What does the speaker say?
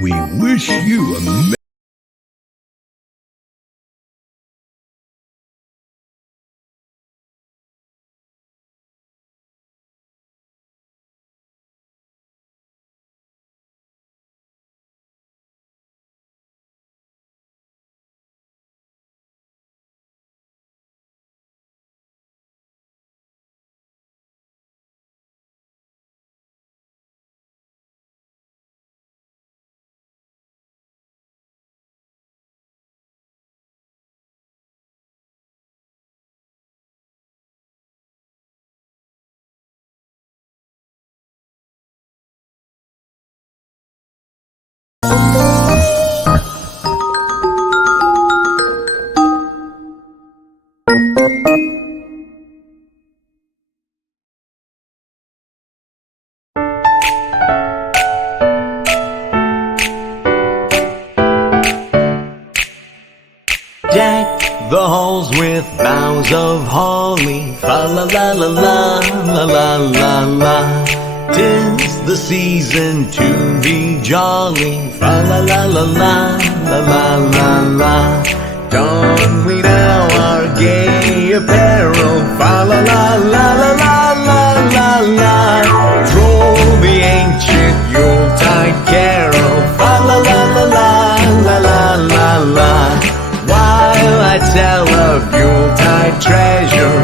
We wish you a Deck the halls with boughs of holly, fa la la la la la la la la. 'Tis the season to be jolly, fa la la la la la la la la. Don we now our gay apparel, fa la la la la la la la la. Troll the ancient Yuletide carol, fa la la la la la la la la. While I tell of Yuletide treasure,